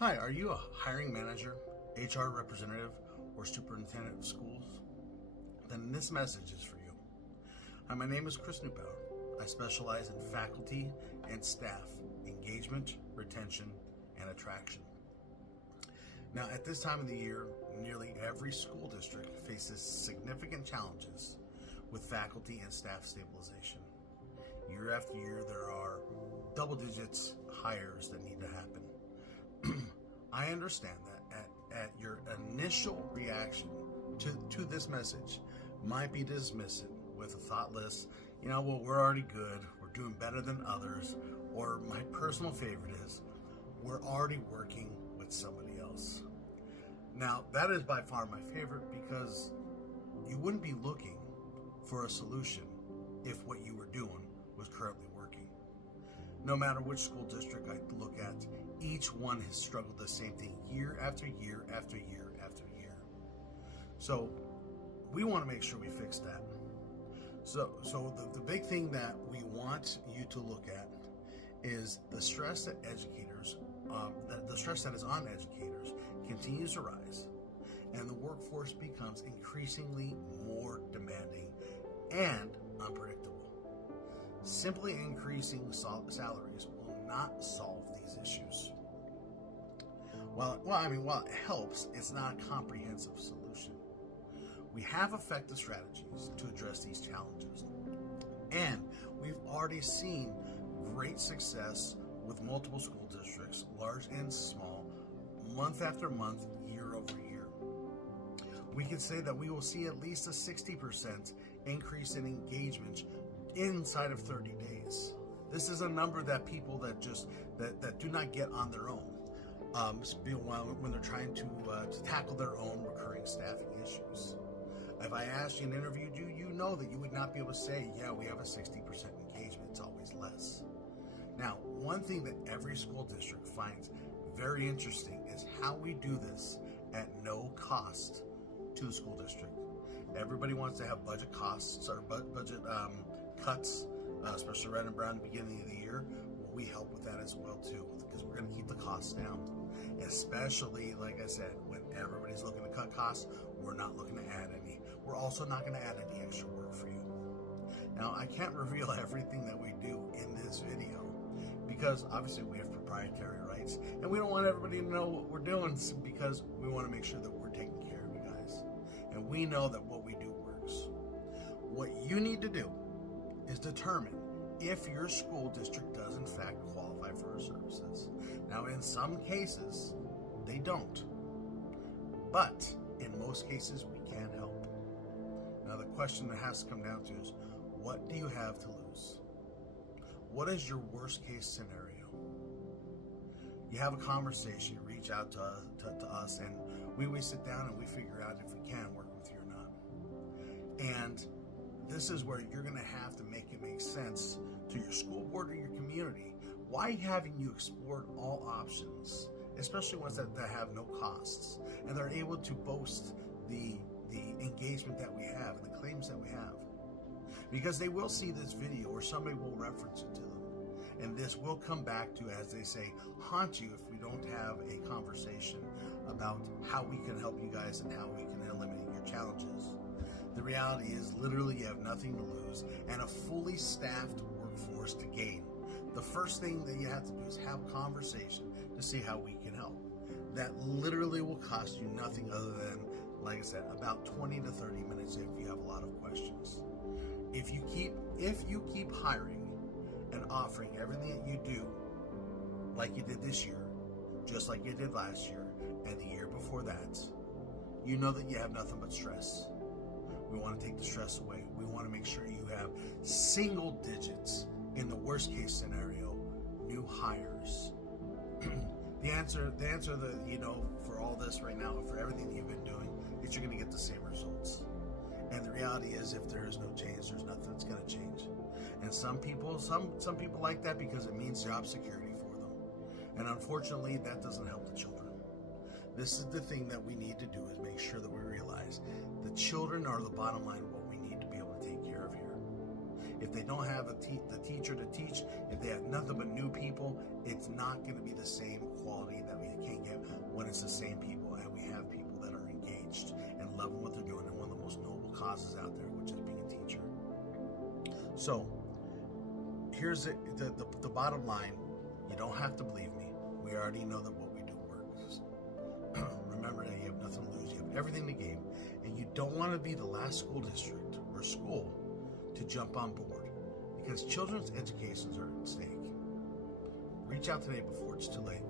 Hi, are you a hiring manager, HR representative, or superintendent of schools? Then this message is for you. Hi, my name is Kris Neupauer. I specialize in faculty and staff engagement, retention, and attraction. Now, at this time of the year, nearly every school district faces significant challenges with faculty and staff stabilization. Year after year, there are double digits hires that need to happen. I understand that at your initial reaction to this message might be dismissive with a thoughtless, well, we're already good, we're doing better than others, or my personal favorite is, we're already working with somebody else. Now, that is by far my favorite because you wouldn't be looking for a solution if what you were doing was currently working. No matter which school district I look at, each one has struggled the same thing year after year after year after year. So we want to make sure we fix that. So the big thing that we want you to look at is the stress that educators, the stress that is on educators continues to rise, and the workforce becomes increasingly more demanding and unpredictable. Simply increasing salaries will not solve these issues. While it helps, it's not a comprehensive solution. We have effective strategies to address these challenges, and we've already seen great success with multiple school districts, large and small, month after month, year over year. We can say that we will see at least a 60% increase in engagement inside of 30 days. This is a number that people that do not get on their own when they're trying to tackle their own recurring staffing issues. If I asked you and interviewed you, you know that you would not be able to say, yeah, we have a 60% engagement. It's always less. Now, one thing that every school district finds very interesting is how we do this at no cost to the school district. Everybody wants to have budget costs or budget cuts, especially red and brown at the beginning of the year. Well, we help with that as well too, because we're going to keep the costs down. Especially, like I said, when everybody's looking to cut costs, we're not looking to add any. We're also not going to add any extra work for you. Now, I can't reveal everything that we do in this video because obviously we have proprietary rights, and we don't want everybody to know what we're doing because we want to make sure that we're taking care of you guys, and we know that what we do works. What you need to do is determine if your school district does in fact qualify for our services. Now, in some cases, they don't. But in most cases, we can help. Now, the question that has to come down to is, what do you have to lose? What is your worst case scenario? You have a conversation, you reach out to us, and we sit down and we figure out if we can work with you or not. And this is where you're going to have to make it make sense to your school board or your community. Why haven't you explored all options, especially ones that have no costs, and they're able to boast the engagement that we have and the claims that we have? Because they will see this video or somebody will reference it to them. And this will come back to, as they say, haunt you if we don't have a conversation about how we can help you guys and how we can eliminate your challenges. The reality is literally you have nothing to lose and a fully staffed workforce to gain. The first thing that you have to do is have a conversation to see how we can help. That literally will cost you nothing other than, like I said, about 20 to 30 minutes if you have a lot of questions. If you keep hiring and offering everything that you do like you did this year, just like you did last year and the year before that, you know that you have nothing but stress. We want to take the stress away. We want to make sure you have single digits in the worst case scenario, new hires. The answer that for all this right now, for everything that you've been doing, is you're going to get the same results. And the reality is, if there is no change, there's nothing that's going to change. And some people like that because it means job security for them. And unfortunately, that doesn't help the children. This is the thing that we need to do, is make sure that we realize the children are the bottom line of what we need to be able to take care of here. If they don't have the teacher to teach, if they have nothing but new people, it's not going to be the same quality that we can get when it's the same people and we have people that are engaged and loving what they're doing and one of the most noble causes out there, which is being a teacher. So here's the bottom line. You don't have to believe me. We already know that what we do works. Remember that you have nothing to lose. You have everything to gain. And you don't want to be the last school district or school to jump on board because children's educations are at stake. Reach out today before it's too late.